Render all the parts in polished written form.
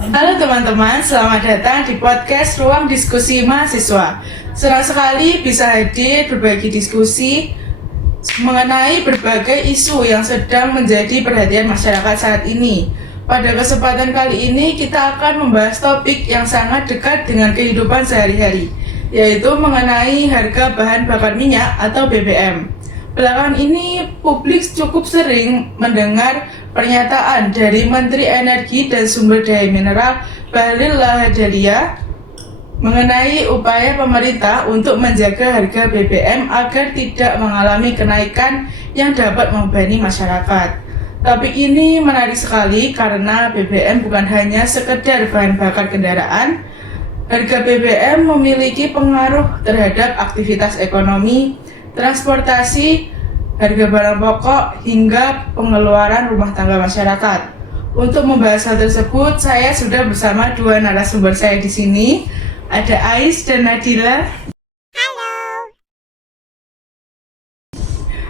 Halo teman-teman, selamat datang di podcast Ruang Diskusi Mahasiswa. Senang sekali bisa hadir berbagi diskusi mengenai berbagai isu yang sedang menjadi perhatian masyarakat saat ini. Pada kesempatan kali ini kita akan membahas topik yang sangat dekat dengan kehidupan sehari-hari, yaitu mengenai harga bahan bakar minyak atau BBM. Belakangan ini publik cukup sering mendengar pernyataan dari Menteri Energi dan Sumber Daya Mineral Bahlil Lahadalia mengenai upaya pemerintah untuk menjaga harga BBM agar tidak mengalami kenaikan yang dapat membebani masyarakat. Topik ini menarik sekali karena BBM bukan hanya sekedar bahan bakar kendaraan. Harga BBM memiliki pengaruh terhadap aktivitas ekonomi, transportasi, harga barang pokok, hingga pengeluaran rumah tangga masyarakat. Untuk membahas hal tersebut, saya sudah bersama dua narasumber saya di sini. Ada Ais dan Nadila.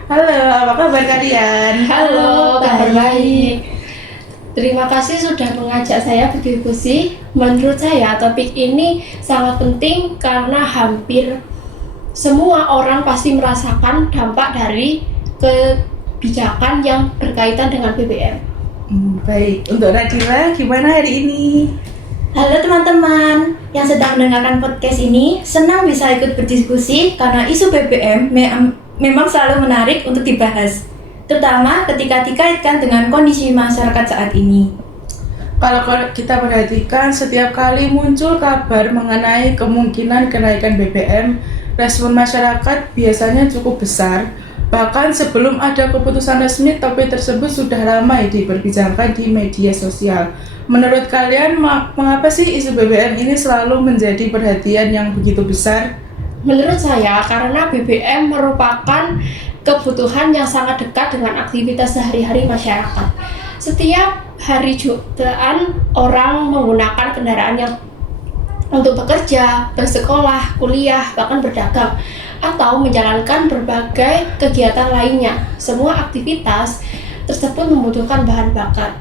Halo, apa kabar kalian? Halo, kabar baik. Terima kasih sudah mengajak saya berdiskusi. Menurut saya topik ini sangat penting karena hampir semua orang pasti merasakan dampak dari kebijakan yang berkaitan dengan BBM. Baik, untuk Nadila gimana hari ini? Halo teman-teman yang sedang mendengarkan podcast ini, senang bisa ikut berdiskusi karena isu BBM memang selalu menarik untuk dibahas, terutama ketika dikaitkan dengan kondisi masyarakat saat ini. Kalau kita perhatikan, setiap kali muncul kabar mengenai kemungkinan kenaikan BBM, respon masyarakat biasanya cukup besar. Bahkan sebelum ada keputusan resmi, topik tersebut sudah ramai diperbincangkan di media sosial. Menurut kalian, mengapa sih isu BBM ini selalu menjadi perhatian yang begitu besar? Menurut saya karena BBM merupakan kebutuhan yang sangat dekat dengan aktivitas sehari-hari masyarakat. Setiap hari jutaan orang menggunakan kendaraan yang untuk bekerja, bersekolah, kuliah, bahkan berdagang, atau menjalankan berbagai kegiatan lainnya. Semua aktivitas tersebut membutuhkan bahan bakar.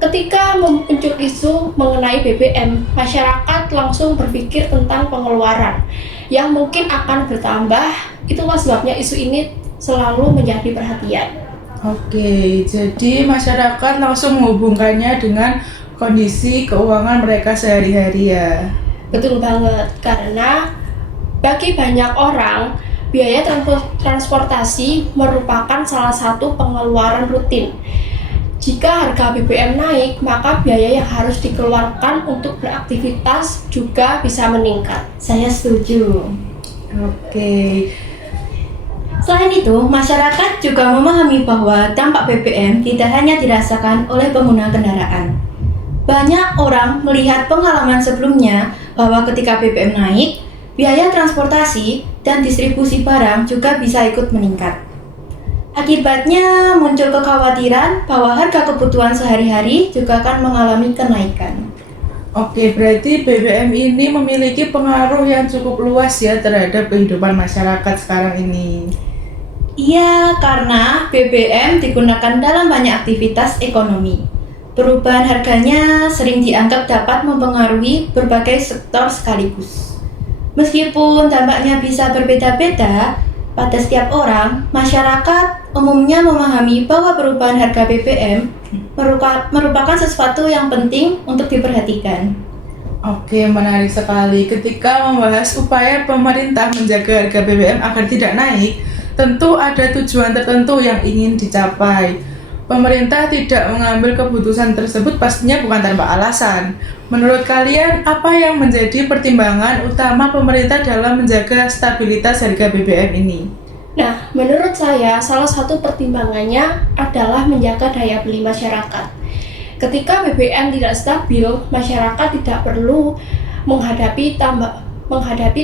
Ketika muncul isu mengenai BBM, masyarakat langsung berpikir tentang pengeluaran yang mungkin akan bertambah. Itulah sebabnya isu ini selalu menjadi perhatian. Oke, jadi masyarakat langsung menghubungkannya dengan kondisi keuangan mereka sehari-hari ya. Betul banget, karena bagi banyak orang, biaya transportasi merupakan salah satu pengeluaran rutin. Jika harga BBM naik, maka biaya yang harus dikeluarkan untuk beraktivitas juga bisa meningkat. Saya setuju. Oke. Selain itu, masyarakat juga memahami bahwa dampak BBM tidak hanya dirasakan oleh pengguna kendaraan. Banyak orang melihat pengalaman sebelumnya bahwa ketika BBM naik, biaya transportasi dan distribusi barang juga bisa ikut meningkat. Akibatnya muncul kekhawatiran bahwa harga kebutuhan sehari-hari juga akan mengalami kenaikan. Oke, berarti BBM ini memiliki pengaruh yang cukup luas ya terhadap kehidupan masyarakat sekarang ini. Iya, karena BBM digunakan dalam banyak aktivitas ekonomi. Perubahan harganya sering dianggap dapat mempengaruhi berbagai sektor sekaligus. Meskipun dampaknya bisa berbeda-beda pada setiap orang, masyarakat umumnya memahami bahwa perubahan harga BBM merupakan sesuatu yang penting untuk diperhatikan. Oke, menarik sekali. Ketika membahas upaya pemerintah menjaga harga BBM agar tidak naik, tentu ada tujuan tertentu yang ingin dicapai. Pemerintah tidak mengambil keputusan tersebut pastinya bukan tanpa alasan. Menurut kalian, apa yang menjadi pertimbangan utama pemerintah dalam menjaga stabilitas harga BBM ini? Nah, menurut saya salah satu pertimbangannya adalah menjaga daya beli masyarakat. Ketika BBM tidak stabil, masyarakat tidak perlu menghadapi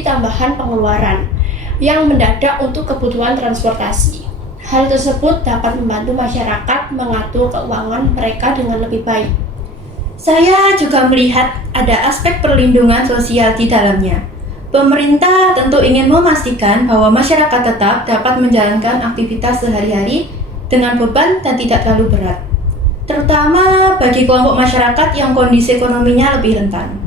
tambahan pengeluaran yang mendadak untuk kebutuhan transportasi. Hal tersebut dapat membantu masyarakat mengatur keuangan mereka dengan lebih baik. Saya juga melihat ada aspek perlindungan sosial di dalamnya. Pemerintah tentu ingin memastikan bahwa masyarakat tetap dapat menjalankan aktivitas sehari-hari dengan beban dan tidak terlalu berat. terutama bagi kelompok masyarakat yang kondisi ekonominya lebih rentan.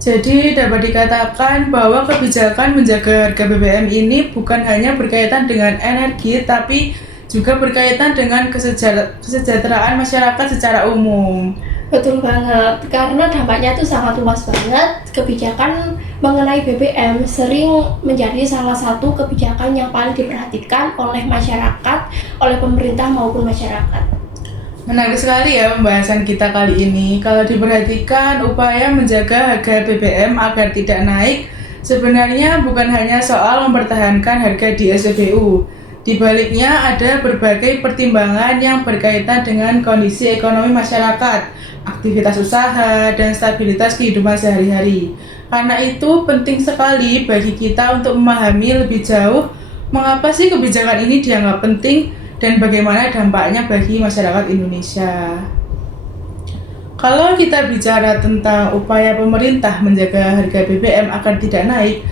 Jadi dapat dikatakan bahwa kebijakan menjaga harga BBM ini bukan hanya berkaitan dengan energi, tapi juga berkaitan dengan kesejahteraan masyarakat secara umum. Betul banget, karena dampaknya itu sangat luas banget. Kebijakan mengenai BBM sering menjadi salah satu kebijakan yang paling diperhatikan oleh masyarakat, oleh pemerintah maupun masyarakat. Menarik sekali ya pembahasan kita kali ini. Kalau diperhatikan, upaya menjaga harga BBM agar tidak naik sebenarnya bukan hanya soal mempertahankan harga di SPBU. Di baliknya ada berbagai pertimbangan yang berkaitan dengan kondisi ekonomi masyarakat, aktivitas usaha, dan stabilitas kehidupan sehari-hari. Karena itu penting sekali bagi kita untuk memahami lebih jauh mengapa sih kebijakan ini dianggap penting dan bagaimana dampaknya bagi masyarakat Indonesia. Kalau kita bicara tentang upaya pemerintah menjaga harga BBM agar tidak naik,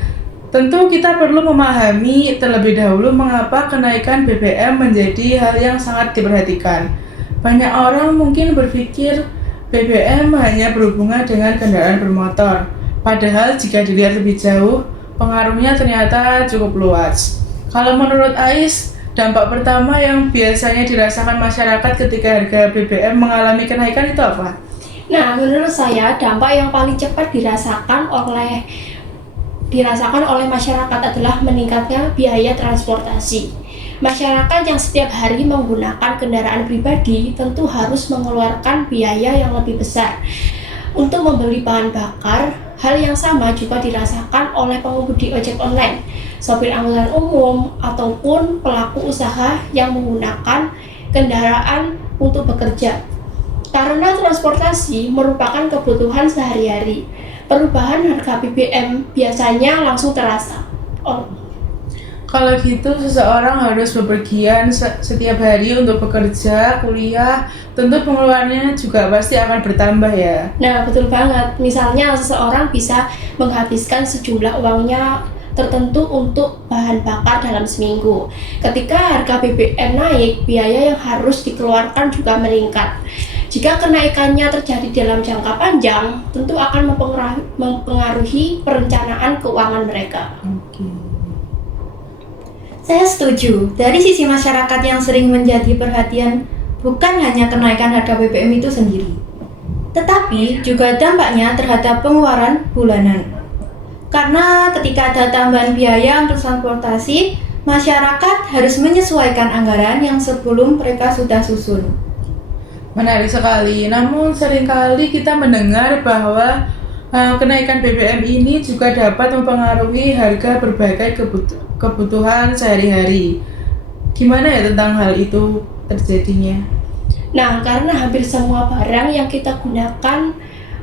tentu kita perlu memahami terlebih dahulu mengapa kenaikan BBM menjadi hal yang sangat diperhatikan. Banyak orang mungkin berpikir BBM hanya berhubungan dengan kendaraan bermotor, padahal jika dilihat lebih jauh, pengaruhnya ternyata cukup luas. Kalau menurut Ais, dampak pertama yang biasanya dirasakan masyarakat ketika harga BBM mengalami kenaikan itu apa? Nah, menurut saya dampak yang paling cepat dirasakan oleh masyarakat adalah meningkatnya biaya transportasi. Masyarakat yang setiap hari menggunakan kendaraan pribadi tentu harus mengeluarkan biaya yang lebih besar untuk membeli bahan bakar. Hal yang sama juga dirasakan oleh pengemudi ojek online, sopir angkutan umum, ataupun pelaku usaha yang menggunakan kendaraan untuk bekerja. Karena transportasi merupakan kebutuhan sehari-hari, perubahan harga BBM biasanya langsung terasa. Kalau gitu, seseorang harus bepergian setiap hari untuk bekerja, kuliah, tentu pengeluarannya juga pasti akan bertambah ya. Nah, betul banget. Misalnya seseorang bisa menghabiskan sejumlah uangnya tertentu untuk bahan bakar dalam seminggu. Ketika harga BBM naik, biaya yang harus dikeluarkan juga meningkat. Jika kenaikannya terjadi dalam jangka panjang, tentu akan mempengaruhi perencanaan keuangan mereka. Saya setuju, dari sisi masyarakat yang sering menjadi perhatian bukan hanya kenaikan harga BBM itu sendiri, tetapi juga dampaknya terhadap pengeluaran bulanan. Karena ketika ada tambahan biaya untuk transportasi, masyarakat harus menyesuaikan anggaran yang sebelum mereka sudah susun. Menarik sekali, namun seringkali kita mendengar bahwa kenaikan BBM ini juga dapat mempengaruhi harga berbagai kebutuhan sehari-hari. Gimana ya tentang hal itu terjadinya? Nah, karena hampir semua barang yang kita gunakan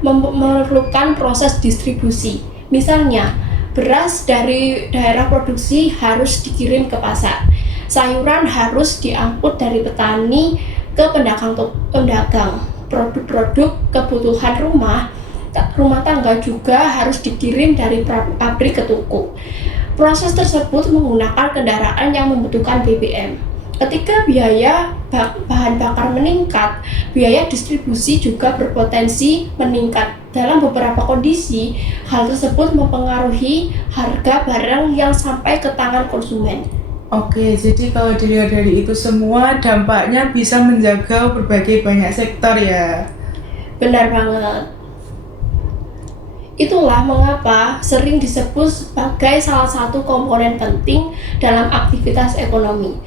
memerlukan proses distribusi. Misalnya, beras dari daerah produksi harus dikirim ke pasar. Sayuran harus diangkut dari petani ke pedagang. Produk-produk kebutuhan rumah tangga juga harus dikirim dari pabrik ke toko. Proses tersebut menggunakan kendaraan yang membutuhkan BBM. Ketika biaya bahan bakar meningkat, biaya distribusi juga berpotensi meningkat. Dalam beberapa kondisi, hal tersebut mempengaruhi harga barang yang sampai ke tangan konsumen. Oke, jadi kalau dilihat dari itu semua, dampaknya bisa menjaga berbagai banyak sektor ya. Benar banget. Itulah mengapa sering disebut sebagai salah satu komponen penting dalam aktivitas ekonomi.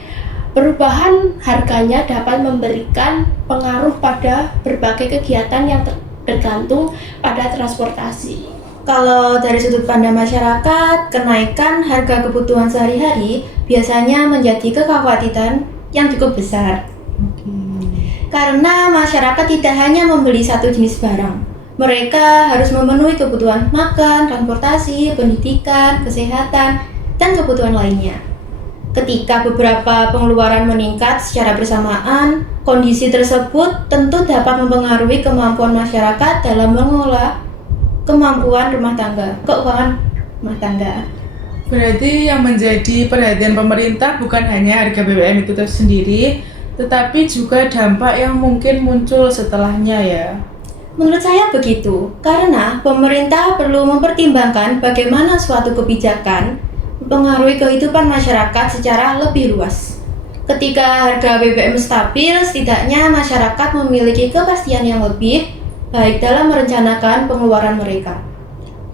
Perubahan harganya dapat memberikan pengaruh pada berbagai kegiatan yang tergantung pada transportasi. Kalau dari sudut pandang masyarakat, kenaikan harga kebutuhan sehari-hari biasanya menjadi kekhawatiran yang cukup besar. Karena masyarakat tidak hanya membeli satu jenis barang. Mereka harus memenuhi kebutuhan makan, transportasi, pendidikan, kesehatan, dan kebutuhan lainnya. Ketika beberapa pengeluaran meningkat secara bersamaan, kondisi tersebut tentu dapat mempengaruhi kemampuan masyarakat dalam mengelola keuangan rumah tangga. Berarti yang menjadi perhatian pemerintah bukan hanya harga BBM itu sendiri, tetapi juga dampak yang mungkin muncul setelahnya ya. Menurut saya begitu, karena pemerintah perlu mempertimbangkan bagaimana suatu kebijakan mempengaruhi kehidupan masyarakat secara lebih luas. Ketika harga BBM stabil, setidaknya masyarakat memiliki kepastian yang lebih baik dalam merencanakan pengeluaran mereka.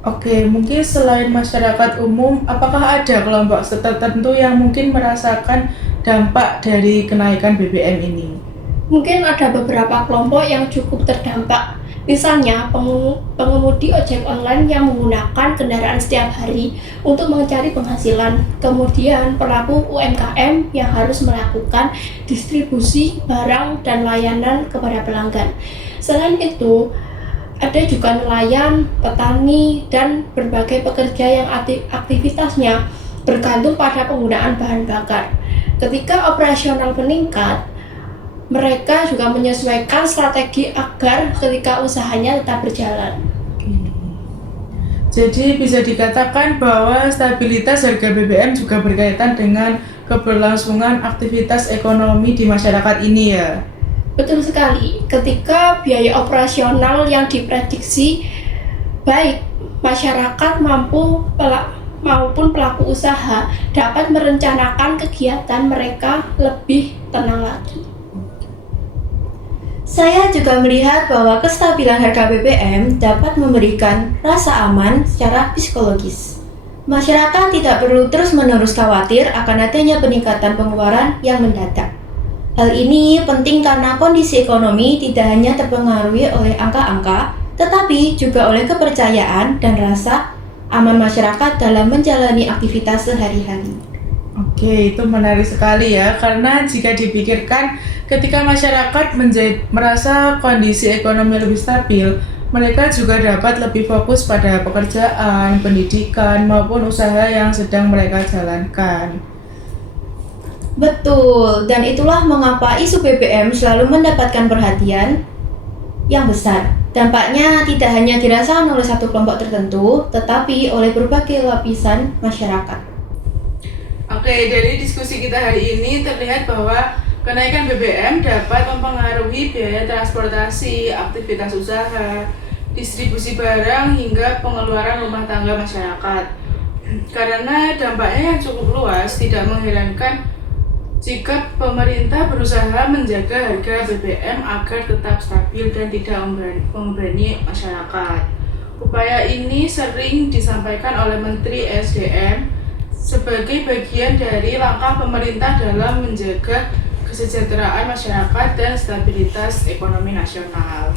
Oke, mungkin selain masyarakat umum, apakah ada kelompok tertentu yang mungkin merasakan dampak dari kenaikan BBM ini? Mungkin ada beberapa kelompok yang cukup terdampak. Misalnya, pengemudi ojek online yang menggunakan kendaraan setiap hari untuk mencari penghasilan. Kemudian, pelaku UMKM yang harus melakukan distribusi barang dan layanan kepada pelanggan. Selain itu, ada juga nelayan, petani, dan berbagai pekerja yang aktivitasnya bergantung pada penggunaan bahan bakar. Ketika operasional meningkat, mereka juga menyesuaikan strategi agar ketika usahanya tetap berjalan. Jadi bisa dikatakan bahwa stabilitas harga BBM juga berkaitan dengan keberlangsungan aktivitas ekonomi di masyarakat ini ya. Betul sekali, ketika biaya operasional yang diprediksi baik masyarakat maupun pelaku usaha dapat merencanakan kegiatan mereka lebih tenang lagi. Saya juga melihat bahwa kestabilan harga BBM dapat memberikan rasa aman secara psikologis. Masyarakat tidak perlu terus-menerus khawatir akan adanya peningkatan pengeluaran yang mendadak. Hal ini penting karena kondisi ekonomi tidak hanya terpengaruhi oleh angka-angka, tetapi juga oleh kepercayaan dan rasa aman masyarakat dalam menjalani aktivitas sehari-hari. Oke, itu menarik sekali ya, karena jika dipikirkan ketika masyarakat merasa kondisi ekonomi lebih stabil, mereka juga dapat lebih fokus pada pekerjaan, pendidikan, maupun usaha yang sedang mereka jalankan. Betul, dan itulah mengapa isu BBM selalu mendapatkan perhatian yang besar. Dampaknya tidak hanya dirasakan oleh satu kelompok tertentu, tetapi oleh berbagai lapisan masyarakat. Oke, dari diskusi kita hari ini terlihat bahwa kenaikan BBM dapat mempengaruhi biaya transportasi, aktivitas usaha, distribusi barang, hingga pengeluaran rumah tangga masyarakat. Karena dampaknya yang cukup luas, tidak mengherankan jika pemerintah berusaha menjaga harga BBM agar tetap stabil dan tidak membebani masyarakat. Upaya ini sering disampaikan oleh Menteri SDM sebagai bagian dari langkah pemerintah dalam menjaga kesejahteraan masyarakat dan stabilitas ekonomi nasional.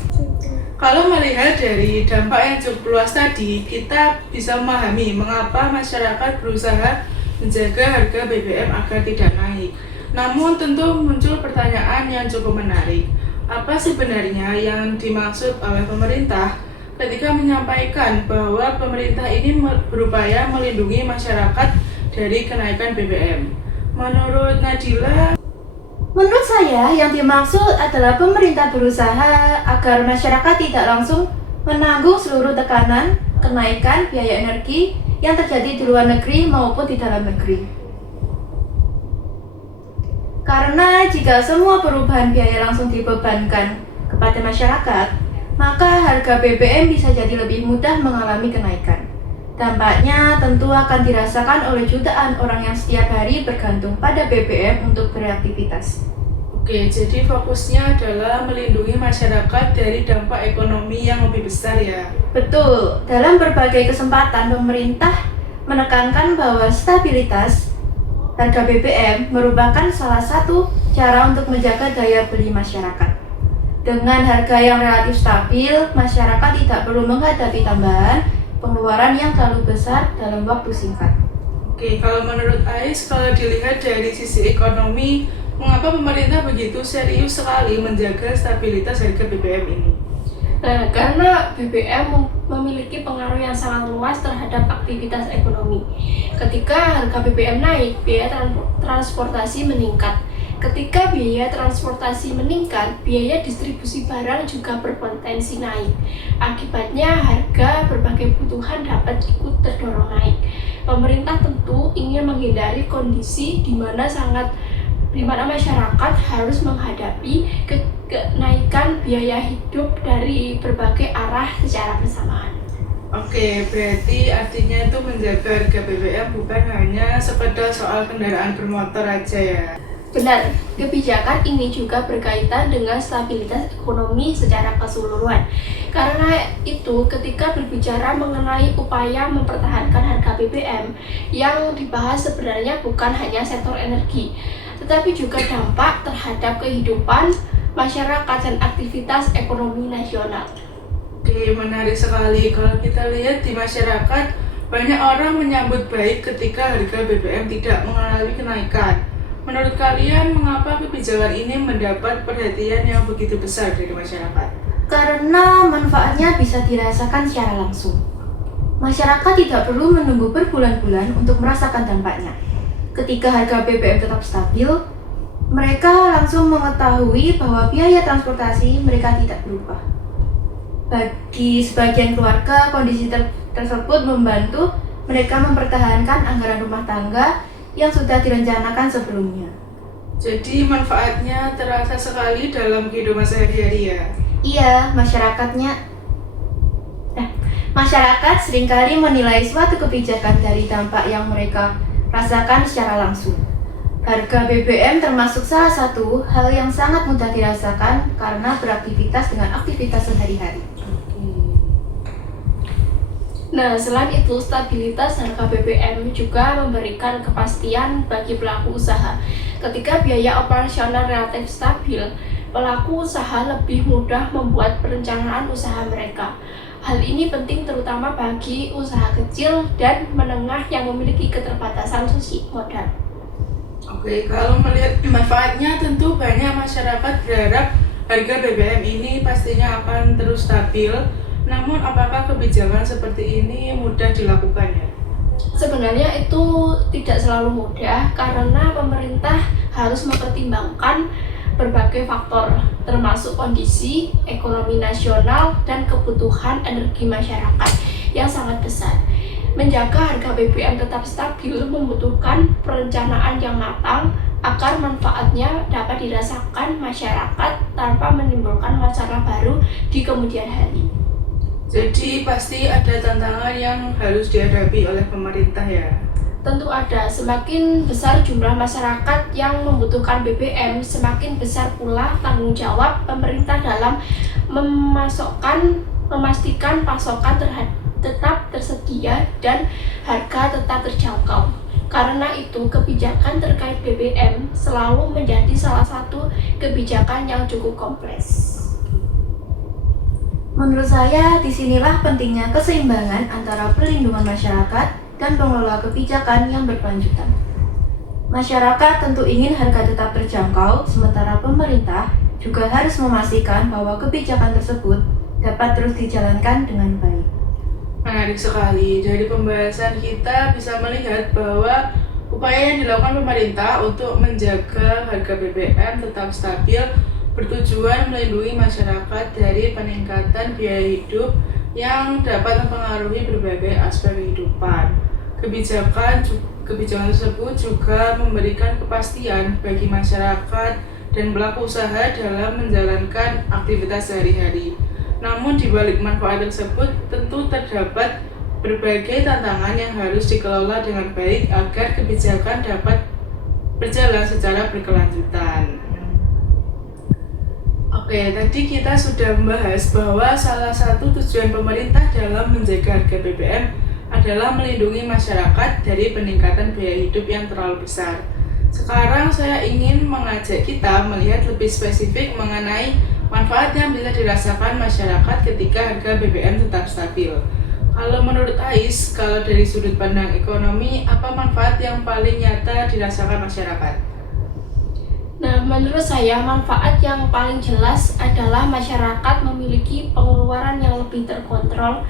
Kalau melihat dari dampak yang cukup luas tadi, kita bisa memahami mengapa masyarakat berusaha menjaga harga BBM agar tidak naik. Namun tentu muncul pertanyaan yang cukup menarik. Apa sebenarnya yang dimaksud oleh pemerintah ketika menyampaikan bahwa pemerintah ini berupaya melindungi masyarakat dari kenaikan BBM? Menurut Nadila, Menurut saya, yang dimaksud adalah pemerintah berusaha agar masyarakat tidak langsung menanggung seluruh tekanan kenaikan biaya energi yang terjadi di luar negeri maupun di dalam negeri. Karena jika semua perubahan biaya langsung dibebankan kepada masyarakat, maka harga BBM bisa jadi lebih mudah mengalami kenaikan. Dampaknya tentu akan dirasakan oleh jutaan orang yang setiap hari bergantung pada BBM untuk beraktivitas. oke, jadi fokusnya adalah melindungi masyarakat dari dampak ekonomi yang lebih besar ya. Betul, dalam berbagai kesempatan pemerintah menekankan bahwa stabilitas harga BBM merupakan salah satu cara untuk menjaga daya beli masyarakat. Dengan harga yang relatif stabil, masyarakat tidak perlu menghadapi tambahan pengeluaran yang terlalu besar dalam waktu singkat. Oke, kalau menurut Ais, kalau dilihat dari sisi ekonomi, mengapa pemerintah begitu serius sekali menjaga stabilitas harga BBM ini? Karena BBM memiliki pengaruh yang sangat luas terhadap aktivitas ekonomi. Ketika harga BBM naik, biaya transportasi meningkat. Ketika biaya transportasi meningkat, biaya distribusi barang juga berpotensi naik. Akibatnya, harga berbagai kebutuhan dapat ikut terdorong naik. Pemerintah tentu ingin menghindari kondisi di mana sangat di mana masyarakat harus menghadapi kenaikan biaya hidup dari berbagai arah secara bersamaan. Oke, berarti artinya itu menjaga harga BBM bukan hanya sekedar soal kendaraan bermotor aja ya. Benar, kebijakan ini juga berkaitan dengan stabilitas ekonomi secara keseluruhan. Karena itu, ketika berbicara mengenai upaya mempertahankan harga BBM, yang dibahas sebenarnya bukan hanya sektor energi, tetapi juga dampak terhadap kehidupan masyarakat dan aktivitas ekonomi nasional. Oke, menarik sekali. Kalau kita lihat di masyarakat, banyak orang menyambut baik ketika harga BBM tidak mengalami kenaikan. Menurut kalian, mengapa kebijakan ini mendapat perhatian yang begitu besar dari masyarakat? Karena manfaatnya bisa dirasakan secara langsung. Masyarakat tidak perlu menunggu berbulan-bulan untuk merasakan dampaknya. Ketika harga BBM tetap stabil, mereka langsung mengetahui bahwa biaya transportasi mereka tidak berubah. Bagi sebagian keluarga, kondisi tersebut membantu mereka mempertahankan anggaran rumah tangga yang sudah direncanakan sebelumnya. Jadi manfaatnya terasa sekali dalam kehidupan sehari-hari ya? Iya, masyarakat seringkali menilai suatu kebijakan dari dampak yang mereka rasakan secara langsung. Harga BBM termasuk salah satu hal yang sangat mudah dirasakan karena beraktivitas dengan aktivitas sehari-hari. Nah, selain itu, stabilitas harga BBM juga memberikan kepastian bagi pelaku usaha. Ketika biaya operasional relatif stabil, pelaku usaha lebih mudah membuat perencanaan usaha mereka. Hal ini penting terutama bagi usaha kecil dan menengah yang memiliki keterbatasan sosial modal. Oke, kalau melihat manfaatnya tentu banyak masyarakat berharap harga BBM ini pastinya akan terus stabil. Namun apakah kebijakan seperti ini mudah dilakukan ya? Sebenarnya itu tidak selalu mudah karena pemerintah harus mempertimbangkan berbagai faktor termasuk kondisi ekonomi nasional dan kebutuhan energi masyarakat yang sangat besar. Menjaga harga BBM tetap stabil membutuhkan perencanaan yang matang agar manfaatnya dapat dirasakan masyarakat tanpa menimbulkan masalah baru di kemudian hari. Jadi pasti ada tantangan yang harus dihadapi oleh pemerintah ya? Tentu ada, semakin besar jumlah masyarakat yang membutuhkan BBM, semakin besar pula tanggung jawab pemerintah dalam memastikan pasokan tetap tersedia dan harga tetap terjangkau. Karena itu, kebijakan terkait BBM selalu menjadi salah satu kebijakan yang cukup kompleks. Menurut saya, disinilah pentingnya keseimbangan antara perlindungan masyarakat dan pengelola kebijakan yang berkelanjutan. Masyarakat tentu ingin harga tetap terjangkau, sementara pemerintah juga harus memastikan bahwa kebijakan tersebut dapat terus dijalankan dengan baik. Menarik sekali. Dari pembahasan kita bisa melihat bahwa upaya yang dilakukan pemerintah untuk menjaga harga BBM tetap stabil bertujuan melindungi masyarakat dari peningkatan biaya hidup yang dapat mempengaruhi berbagai aspek kehidupan. Kebijakan tersebut juga memberikan kepastian bagi masyarakat dan pelaku usaha dalam menjalankan aktivitas sehari-hari. Namun di balik manfaat tersebut tentu terdapat berbagai tantangan yang harus dikelola dengan baik agar kebijakan dapat berjalan secara berkelanjutan. Oke, tadi kita sudah membahas bahwa salah satu tujuan pemerintah dalam menjaga harga BBM adalah melindungi masyarakat dari peningkatan biaya hidup yang terlalu besar. Sekarang saya ingin mengajak kita melihat lebih spesifik mengenai manfaat yang bisa dirasakan masyarakat ketika harga BBM tetap stabil. Kalau menurut Ais, kalau dari sudut pandang ekonomi, apa manfaat yang paling nyata dirasakan masyarakat? Nah, menurut saya manfaat yang paling jelas adalah masyarakat memiliki pengeluaran yang lebih terkontrol.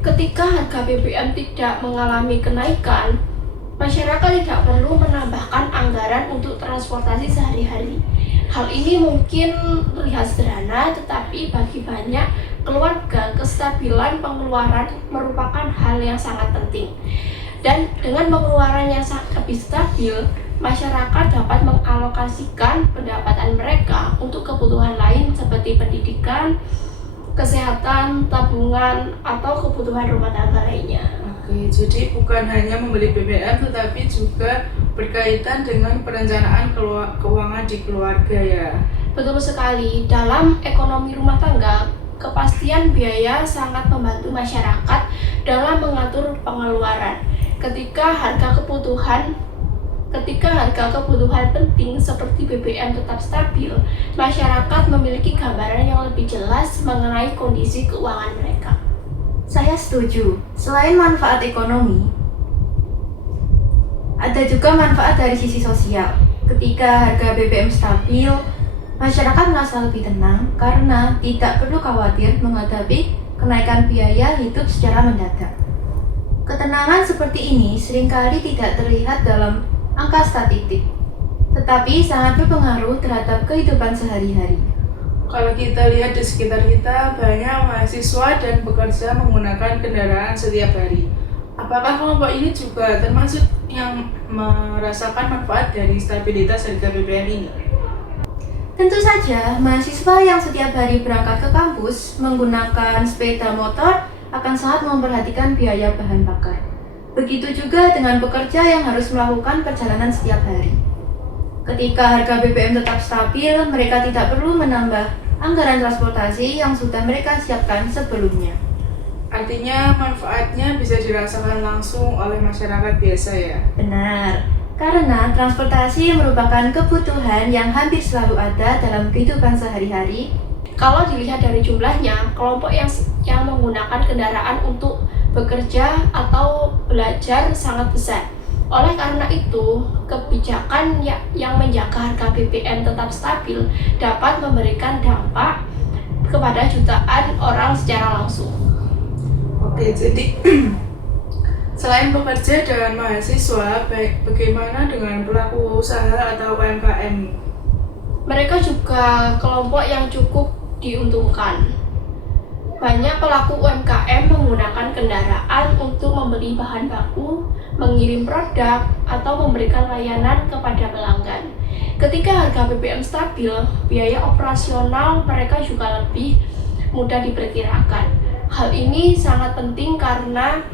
Ketika harga BBM tidak mengalami kenaikan, masyarakat tidak perlu menambahkan anggaran untuk transportasi sehari-hari. Hal ini mungkin terlihat sederhana, tetapi bagi banyak keluarga, kestabilan pengeluaran merupakan hal yang sangat penting. Dan dengan pengeluaran yang lebih stabil, masyarakat dapat mengalokasikan pendapatan mereka untuk kebutuhan lain seperti pendidikan, kesehatan, tabungan, atau kebutuhan rumah tangga lainnya. Oke, jadi bukan hanya membeli BBM tetapi juga berkaitan dengan perencanaan keuangan di keluarga ya. Betul sekali, dalam ekonomi rumah tangga, kepastian biaya sangat membantu masyarakat dalam mengatur pengeluaran. Ketika harga kebutuhan penting seperti BBM tetap stabil, masyarakat memiliki gambaran yang lebih jelas mengenai kondisi keuangan mereka. Saya setuju. Selain manfaat ekonomi, ada juga manfaat dari sisi sosial. Ketika harga BBM stabil, masyarakat merasa lebih tenang karena tidak perlu khawatir menghadapi kenaikan biaya hidup secara mendadak. Ketenangan seperti ini seringkali tidak terlihat dalam angka statistik, tetapi sangat berpengaruh terhadap kehidupan sehari-hari. Kalau kita lihat di sekitar kita, banyak mahasiswa dan pekerja menggunakan kendaraan setiap hari. Apakah kelompok ini juga termasuk yang merasakan manfaat dari stabilitas harga BBM ini? Tentu saja, mahasiswa yang setiap hari berangkat ke kampus menggunakan sepeda motor akan sangat memperhatikan biaya bahan bakar. Begitu juga dengan pekerja yang harus melakukan perjalanan setiap hari. Ketika harga BBM tetap stabil, mereka tidak perlu menambah anggaran transportasi yang sudah mereka siapkan sebelumnya. Artinya manfaatnya bisa dirasakan langsung oleh masyarakat biasa ya? Benar, karena transportasi merupakan kebutuhan yang hampir selalu ada dalam kehidupan sehari-hari. Kalau dilihat dari jumlahnya, kelompok yang menggunakan kendaraan untuk bekerja atau belajar sangat besar. Oleh karena itu, kebijakan yang menjaga harga BBM tetap stabil dapat memberikan dampak kepada jutaan orang secara langsung. Oke, jadi selain pekerja dan mahasiswa, bagaimana dengan pelaku usaha atau UMKM? Mereka juga kelompok yang cukup diuntungkan. Banyak pelaku UMKM menggunakan kendaraan untuk membeli bahan baku, mengirim produk, atau memberikan layanan kepada pelanggan. Ketika harga BBM stabil, biaya operasional mereka juga lebih mudah diperkirakan. Hal ini sangat penting karena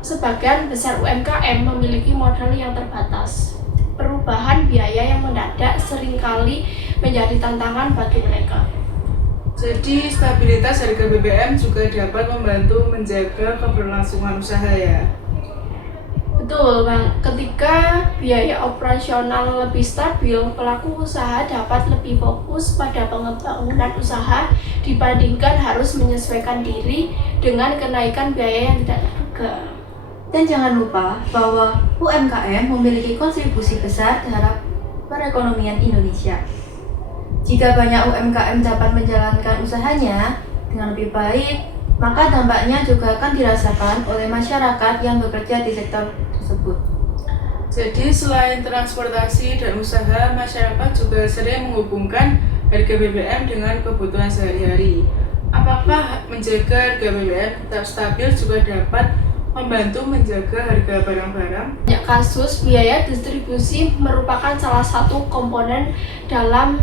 sebagian besar UMKM memiliki modal yang terbatas. Perubahan biaya yang mendadak seringkali menjadi tantangan bagi mereka. Jadi stabilitas harga BBM juga dapat membantu menjaga keberlangsungan usaha ya? Betul, Bang. Ketika biaya operasional lebih stabil, pelaku usaha dapat lebih fokus pada pengembangan usaha dibandingkan harus menyesuaikan diri dengan kenaikan biaya yang tidak terduga. Dan jangan lupa bahwa UMKM memiliki kontribusi besar terhadap perekonomian Indonesia. Jika banyak UMKM dapat menjalankan usahanya dengan lebih baik, maka dampaknya juga akan dirasakan oleh masyarakat yang bekerja di sektor tersebut. Jadi selain transportasi dan usaha, masyarakat juga sering menghubungkan harga BBM dengan kebutuhan sehari-hari. Apakah menjaga harga BBM tetap stabil juga dapat membantu menjaga harga barang-barang? Banyak kasus, biaya distribusi merupakan salah satu komponen dalam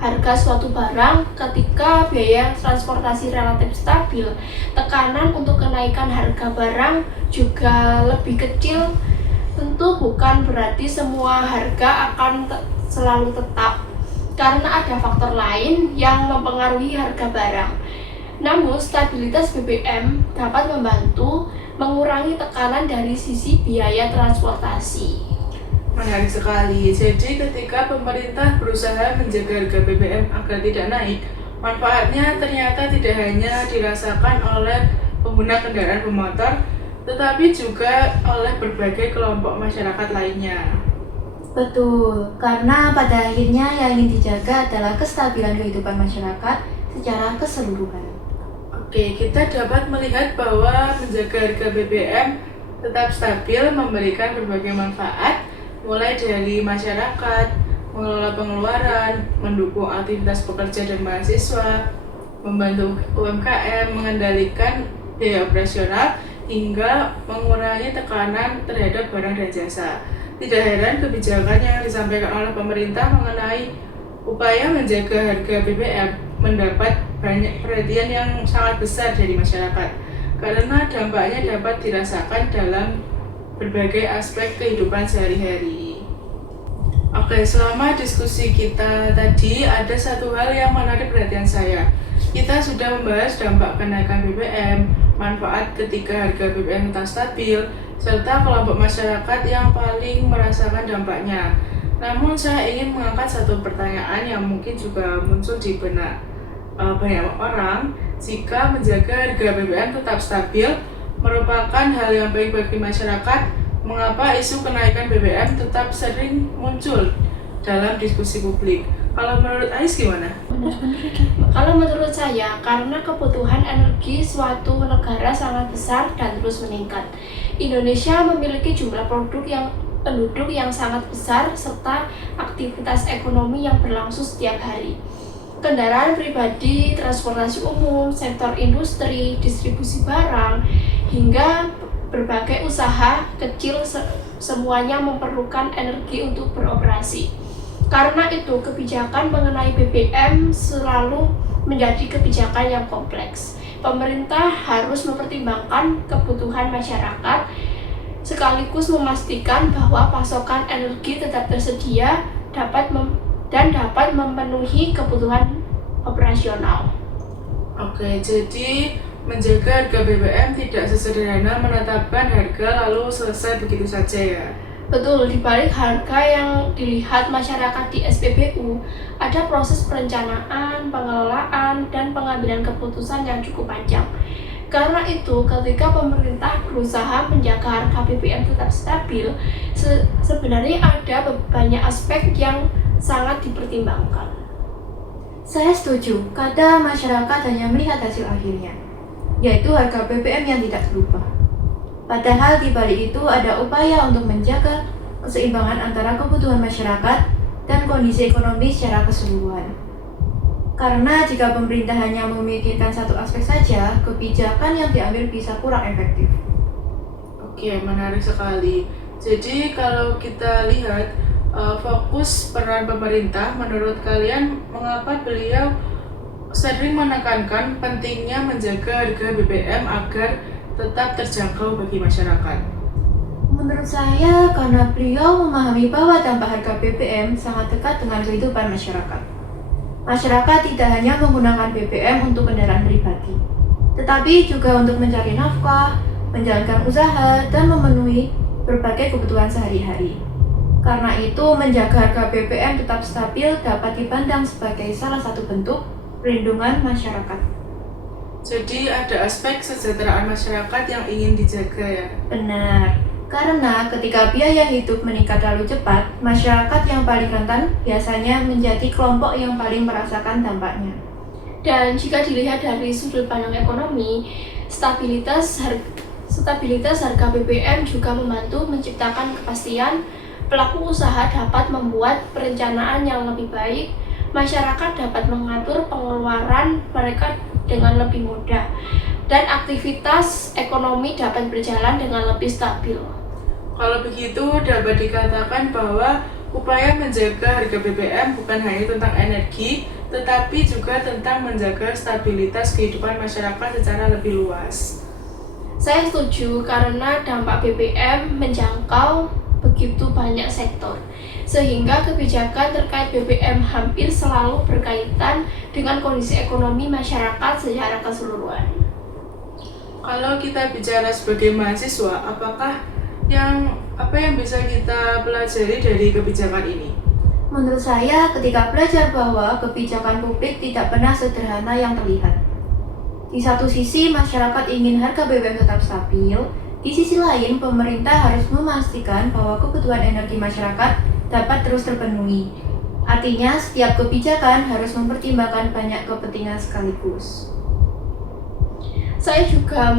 harga suatu barang. Ketika biaya transportasi relatif stabil, tekanan untuk kenaikan harga barang juga lebih kecil. Tentu bukan berarti semua harga akan selalu tetap, karena ada faktor lain yang mempengaruhi harga barang. Namun, stabilitas BBM dapat membantu mengurangi tekanan dari sisi biaya transportasi. Menarik sekali. Jadi ketika pemerintah berusaha menjaga harga BBM agar tidak naik, manfaatnya ternyata tidak hanya dirasakan oleh pengguna kendaraan bermotor, tetapi juga oleh berbagai kelompok masyarakat lainnya. Betul, karena pada akhirnya yang ingin dijaga adalah kestabilan kehidupan masyarakat secara keseluruhan. Oke, kita dapat melihat bahwa menjaga harga BBM tetap stabil memberikan berbagai manfaat, mulai dari masyarakat, mengelola pengeluaran, mendukung aktivitas pekerja dan mahasiswa, membantu UMKM mengendalikan biaya operasional, hingga mengurangi tekanan terhadap barang dan jasa. Tidak heran kebijakan yang disampaikan oleh pemerintah mengenai upaya menjaga harga BBM mendapat banyak perhatian yang sangat besar dari masyarakat karena dampaknya dapat dirasakan dalam berbagai aspek kehidupan sehari-hari. Oke, selama diskusi kita tadi ada satu hal yang menarik perhatian saya. Kita sudah membahas dampak kenaikan BBM, manfaat ketika harga BBM tetap stabil, serta kelompok masyarakat yang paling merasakan dampaknya. Namun saya ingin mengangkat satu pertanyaan yang mungkin juga muncul di benak banyak orang. Jika menjaga harga BBM tetap stabil merupakan hal yang baik bagi masyarakat, mengapa isu kenaikan BBM tetap sering muncul dalam diskusi publik? Kalau menurut Ais gimana? Kalau menurut saya, karena kebutuhan energi suatu negara sangat besar dan terus meningkat. Indonesia memiliki jumlah penduduk yang sangat besar serta aktivitas ekonomi yang berlangsung setiap hari. Kendaraan pribadi, transportasi umum, sektor industri, distribusi barang, hingga berbagai usaha kecil semuanya memerlukan energi untuk beroperasi. Karena itu, kebijakan mengenai BBM selalu menjadi kebijakan yang kompleks. Pemerintah harus mempertimbangkan kebutuhan masyarakat sekaligus memastikan bahwa pasokan energi tetap tersedia dan dapat memenuhi kebutuhan operasional. Oke, jadi menjaga harga BBM tidak sesederhana menetapkan harga lalu selesai begitu saja ya. Betul, di balik harga yang dilihat masyarakat di SPBU, ada proses perencanaan, pengelolaan, dan pengambilan keputusan yang cukup panjang. Karena itu, ketika pemerintah berusaha menjaga harga BBM tetap stabil, sebenarnya ada banyak aspek yang sangat dipertimbangkan. Saya setuju, kata masyarakat hanya melihat hasil akhirnya, yaitu harga BBM yang tidak berubah. Padahal di balik itu ada upaya untuk menjaga keseimbangan antara kebutuhan masyarakat dan kondisi ekonomi secara keseluruhan. Karena jika pemerintah hanya memikirkan satu aspek saja, kebijakan yang diambil bisa kurang efektif. Oke, menarik sekali. Jadi kalau kita lihat fokus peran pemerintah, menurut kalian mengapa beliau sering menekankan pentingnya menjaga harga BBM agar tetap terjangkau bagi masyarakat? Menurut saya, karena beliau memahami bahwa dampak harga BBM sangat dekat dengan kehidupan masyarakat. Masyarakat tidak hanya menggunakan BBM untuk kendaraan pribadi, tetapi juga untuk mencari nafkah, menjalankan usaha, dan memenuhi berbagai kebutuhan sehari-hari. Karena itu, menjaga harga BBM tetap stabil dapat dipandang sebagai salah satu bentuk perlindungan masyarakat. Jadi ada aspek kesejahteraan masyarakat yang ingin dijaga ya? Benar, karena ketika biaya hidup meningkat terlalu cepat, masyarakat yang paling rentan biasanya menjadi kelompok yang paling merasakan dampaknya. Dan jika dilihat dari sudut pandang ekonomi, stabilitas harga BBM juga membantu menciptakan kepastian. Pelaku usaha dapat membuat perencanaan yang lebih baik, masyarakat dapat mengatur pengeluaran mereka dengan lebih mudah, dan aktivitas ekonomi dapat berjalan dengan lebih stabil. Kalau begitu, dapat dikatakan bahwa upaya menjaga harga BBM bukan hanya tentang energi, tetapi juga tentang menjaga stabilitas kehidupan masyarakat secara lebih luas. Saya setuju karena dampak BBM menjangkau begitu banyak sektor, sehingga kebijakan terkait BBM hampir selalu berkaitan dengan kondisi ekonomi masyarakat secara keseluruhan. Kalau kita bicara sebagai mahasiswa, apa yang bisa kita pelajari dari kebijakan ini? Menurut saya, ketika belajar bahwa kebijakan publik tidak pernah sederhana yang terlihat. Di satu sisi, masyarakat ingin harga BBM tetap stabil. Di sisi lain, pemerintah harus memastikan bahwa kebutuhan energi masyarakat dapat terus terpenuhi. Artinya, setiap kebijakan harus mempertimbangkan banyak kepentingan sekaligus. Saya juga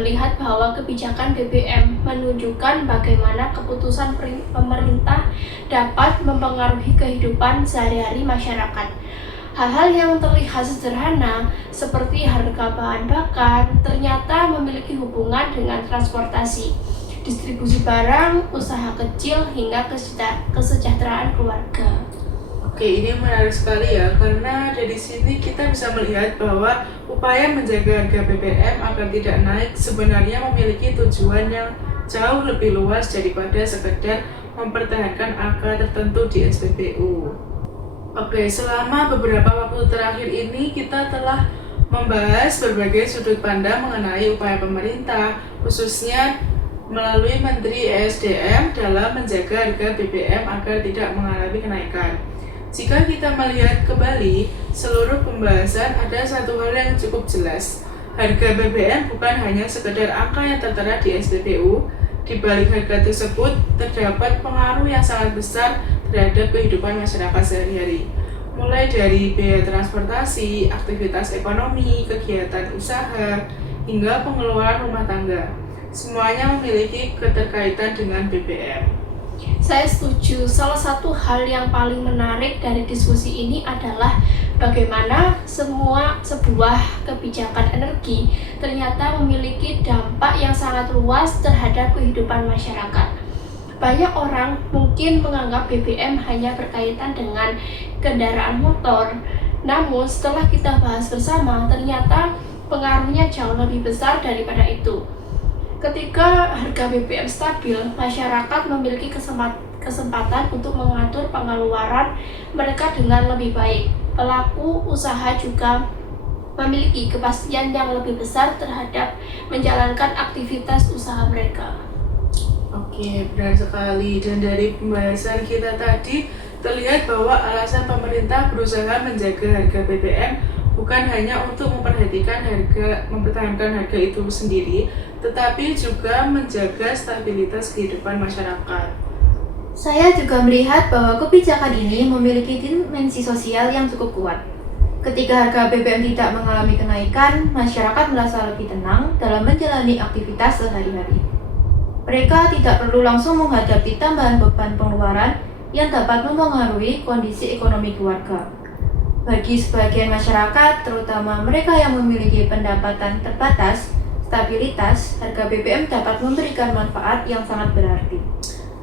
melihat bahwa kebijakan BBM menunjukkan bagaimana keputusan pemerintah dapat mempengaruhi kehidupan sehari-hari masyarakat. Hal-hal yang terlihat sederhana seperti harga bahan bakar ternyata memiliki hubungan dengan transportasi, distribusi barang, usaha kecil, hingga kesejahteraan keluarga. Oke, ini menarik sekali ya, karena dari sini kita bisa melihat bahwa upaya menjaga harga BBM agar tidak naik sebenarnya memiliki tujuan yang jauh lebih luas daripada sekedar mempertahankan angka tertentu di SPBU. Oke, selama beberapa waktu terakhir ini kita telah membahas berbagai sudut pandang mengenai upaya pemerintah, khususnya melalui Menteri ESDM dalam menjaga harga BBM agar tidak mengalami kenaikan. Jika kita melihat kembali seluruh pembahasan, ada satu hal yang cukup jelas. Harga BBM bukan hanya sekedar angka yang tertera di SPBU. Di balik harga tersebut terdapat pengaruh yang sangat besar terhadap kehidupan masyarakat sehari-hari. Mulai dari biaya transportasi, aktivitas ekonomi, kegiatan usaha, hingga pengeluaran rumah tangga. Semuanya memiliki keterkaitan dengan BBM. Saya setuju. Salah satu hal yang paling menarik dari diskusi ini adalah bagaimana sebuah kebijakan energi ternyata memiliki dampak yang sangat luas terhadap kehidupan masyarakat. Banyak orang mungkin menganggap BBM hanya berkaitan dengan kendaraan motor. Namun setelah kita bahas bersama, ternyata pengaruhnya jauh lebih besar daripada itu. Ketika harga BBM stabil, masyarakat memiliki kesempatan untuk mengatur pengeluaran mereka dengan lebih baik. Pelaku usaha juga memiliki kepastian yang lebih besar terhadap menjalankan aktivitas usaha mereka. Oke, benar sekali. Dan dari pembahasan kita tadi terlihat bahwa alasan pemerintah berusaha menjaga harga BBM bukan hanya untuk mempertahankan harga itu sendiri, tetapi juga menjaga stabilitas kehidupan masyarakat. Saya juga melihat bahwa kebijakan ini memiliki dimensi sosial yang cukup kuat. Ketika harga BBM tidak mengalami kenaikan, masyarakat merasa lebih tenang dalam menjalani aktivitas sehari-hari. Mereka tidak perlu langsung menghadapi tambahan beban pengeluaran yang dapat mempengaruhi kondisi ekonomi keluarga. Bagi sebagian masyarakat, terutama mereka yang memiliki pendapatan terbatas, stabilitas harga BBM dapat memberikan manfaat yang sangat berarti.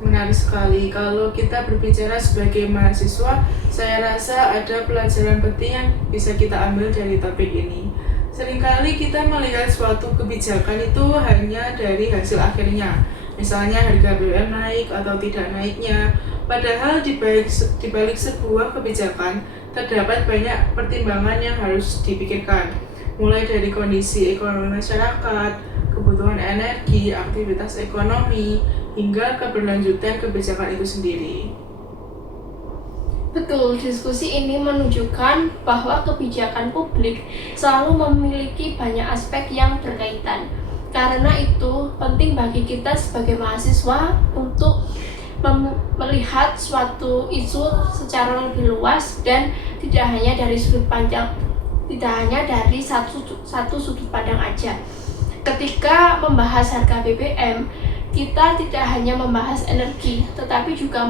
Menarik sekali. Kalau kita berbicara sebagai mahasiswa, saya rasa ada pelajaran penting yang bisa kita ambil dari topik ini. Seringkali kita melihat suatu kebijakan itu hanya dari hasil akhirnya, misalnya harga BBM naik atau tidak naiknya. Padahal di balik sebuah kebijakan terdapat banyak pertimbangan yang harus dipikirkan, mulai dari kondisi ekonomi masyarakat, kebutuhan energi, aktivitas ekonomi, hingga keberlanjutan kebijakan itu sendiri. Betul, diskusi ini menunjukkan bahwa kebijakan publik selalu memiliki banyak aspek yang berkaitan. Karena itu, penting bagi kita sebagai mahasiswa untuk melihat suatu isu secara lebih luas dan tidak hanya dari satu sudut pandang aja. Ketika membahas harga BBM, kita tidak hanya membahas energi, tetapi juga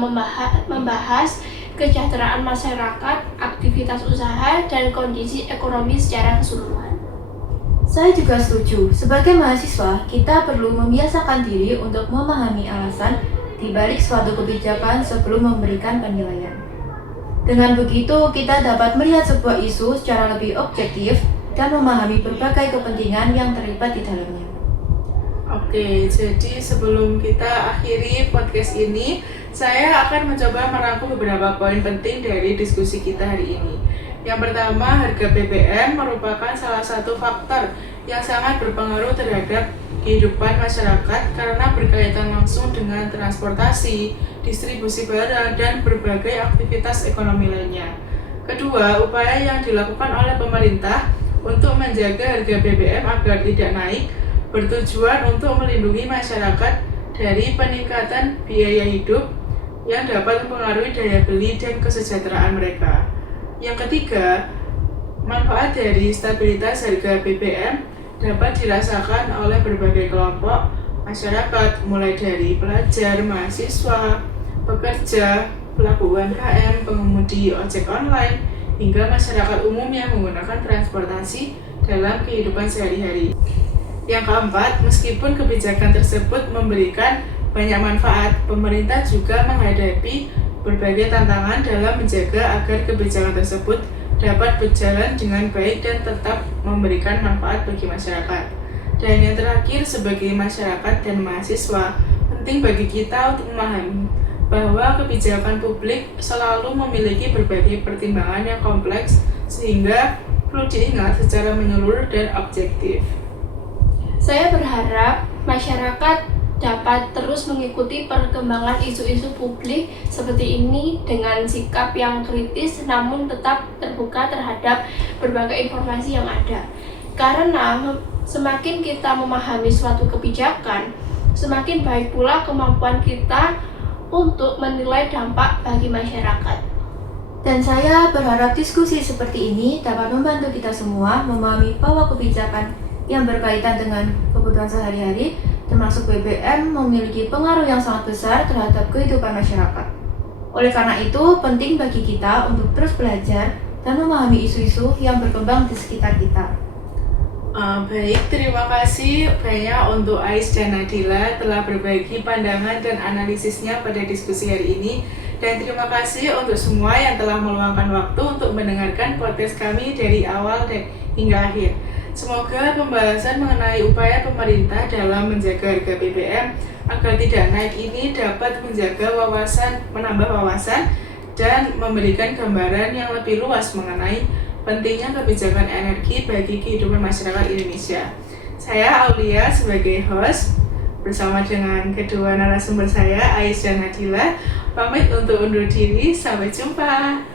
membahas kesejahteraan masyarakat, aktivitas usaha, dan kondisi ekonomi secara keseluruhan. Saya juga setuju, sebagai mahasiswa, kita perlu membiasakan diri untuk memahami alasan di balik suatu kebijakan sebelum memberikan penilaian. Dengan begitu, kita dapat melihat sebuah isu secara lebih objektif dan memahami berbagai kepentingan yang terlibat di dalamnya. Oke, jadi sebelum kita akhiri podcast ini, saya akan mencoba merangkum beberapa poin penting dari diskusi kita hari ini. Yang pertama, harga BBM merupakan salah satu faktor yang sangat berpengaruh terhadap kehidupan masyarakat karena berkaitan langsung dengan transportasi, distribusi barang, dan berbagai aktivitas ekonomi lainnya. Kedua, upaya yang dilakukan oleh pemerintah untuk menjaga harga BBM agar tidak naik bertujuan untuk melindungi masyarakat dari peningkatan biaya hidup yang dapat mempengaruhi daya beli dan kesejahteraan mereka. Yang ketiga, manfaat dari stabilitas harga BBM dapat dirasakan oleh berbagai kelompok masyarakat, mulai dari pelajar, mahasiswa, pekerja, pelaku UMKM, pengemudi ojek online, hingga masyarakat umum yang menggunakan transportasi dalam kehidupan sehari-hari. Yang keempat, meskipun kebijakan tersebut memberikan banyak manfaat, pemerintah juga menghadapi berbagai tantangan dalam menjaga agar kebijakan tersebut dapat berjalan dengan baik dan tetap memberikan manfaat bagi masyarakat. Dan yang terakhir, sebagai masyarakat dan mahasiswa, penting bagi kita untuk memahami bahwa kebijakan publik selalu memiliki berbagai pertimbangan yang kompleks sehingga perlu diingat secara menyeluruh dan objektif. Saya berharap masyarakat dapat terus mengikuti perkembangan isu-isu publik seperti ini dengan sikap yang kritis namun tetap terbuka terhadap berbagai informasi yang ada. Karena semakin kita memahami suatu kebijakan, semakin baik pula kemampuan kita untuk menilai dampak bagi masyarakat. Dan saya berharap diskusi seperti ini dapat membantu kita semua memahami bahwa kebijakan yang berkaitan dengan kebutuhan sehari-hari termasuk BBM memiliki pengaruh yang sangat besar terhadap kehidupan masyarakat. Oleh karena itu, penting bagi kita untuk terus belajar dan memahami isu-isu yang berkembang di sekitar kita. Baik, terima kasih banyak untuk Ais dan Nadila telah berbagi pandangan dan analisisnya pada diskusi hari ini. Dan terima kasih untuk semua yang telah meluangkan waktu untuk mendengarkan podcast kami dari awal dan hingga akhir. Semoga pembahasan mengenai upaya pemerintah dalam menjaga harga BBM agar tidak naik ini dapat menambah wawasan dan memberikan gambaran yang lebih luas mengenai pentingnya kebijakan energi bagi kehidupan masyarakat Indonesia. Saya Aulia sebagai host bersama dengan kedua narasumber saya, Ais dan Nadila, pamit untuk undur diri. Sampai jumpa.